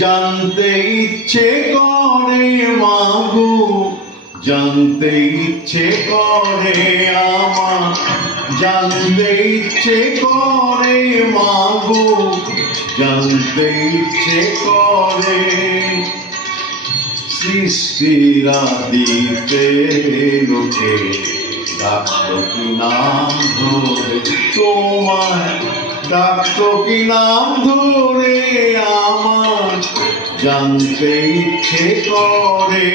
জানতে ইচ্ছে করে মাগো, জানতে ইচ্ছে করে আমার, জানতে ইচ্ছে করে মাগো, জানতে ইচ্ছে করে সৃষ্টির আদিতে লোকে ডাকতো কি নাম ধরে, তোমায় ডাকতো কি নাম ধরে আমার জানতে ইচ্ছে করে।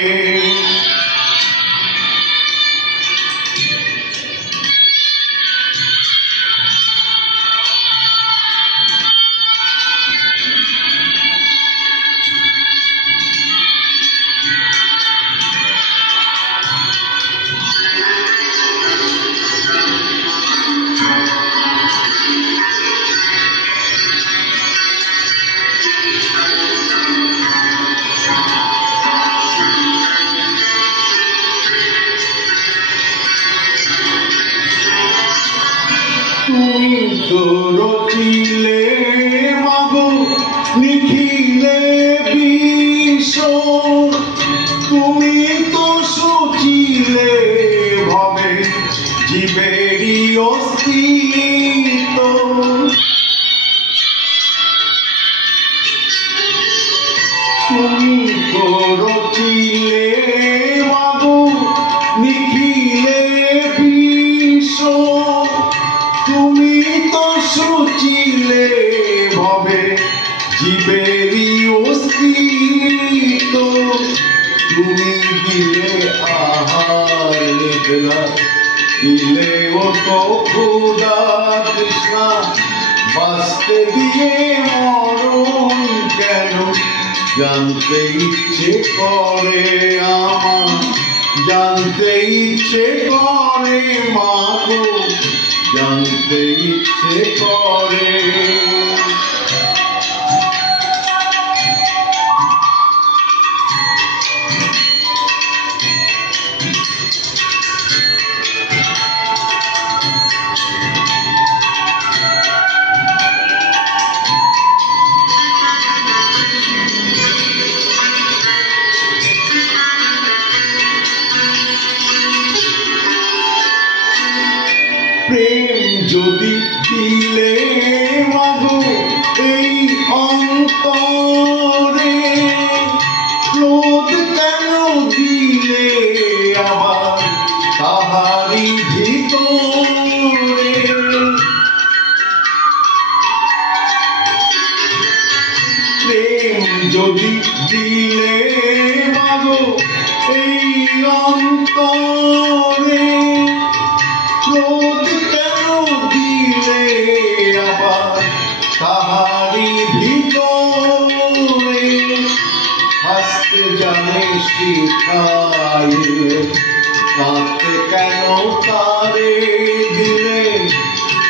তুমি তো রচিলে মাগো লিখিলে বিশ্ব, তুমি তো সচিলে ভবে জীবেরই অস্তিত্ব, তুমি তো রচিলে মাগো লিখিলে বিশ্ব, তুমি তো সচিলে ভবে জীবেরই অস্তিত্ব, তুমি দিলে আহার নিদ্রা, দিলে ও তো ক্ষুধা তৃষ্ণা, বাঁচতে দিয়ে মরণ কেন জানতে ইচ্ছে করে আমার, জানতে ইচ্ছে করে মাগো, জানতে ইচ্ছে করে। প্রেম যদি দিলে মাগো এই অন্তরে, ক্রোধ কেন দিলে আবার তাহারি ভিতরে, প্রেম যদি দিলে মাগো এই অন্তরে, ক্রোধ কেন দিলে আবার তাহারি ভিতরে, হাসতে জানে শিখাইলে কাঁদতে কেন তারে দিলে,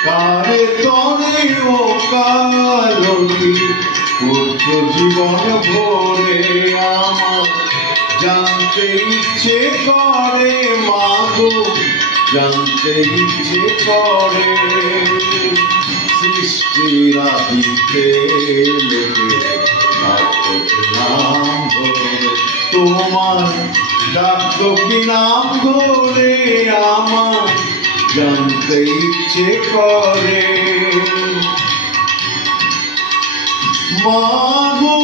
কারে তরে ও কালটি করছো জীবন ভরে আমার জানতে ইচ্ছে করে মাগো, জানতে ইচ্ছে করে সৃষ্টির আদিতে লোকে ডাকতো কি নাম ধরে, তোমার ডাকতো কি নাম ধরে আমার জানতে ইচ্ছে করে মাগো।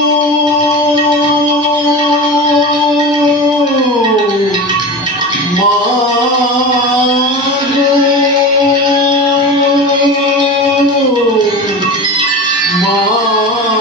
মাগো মা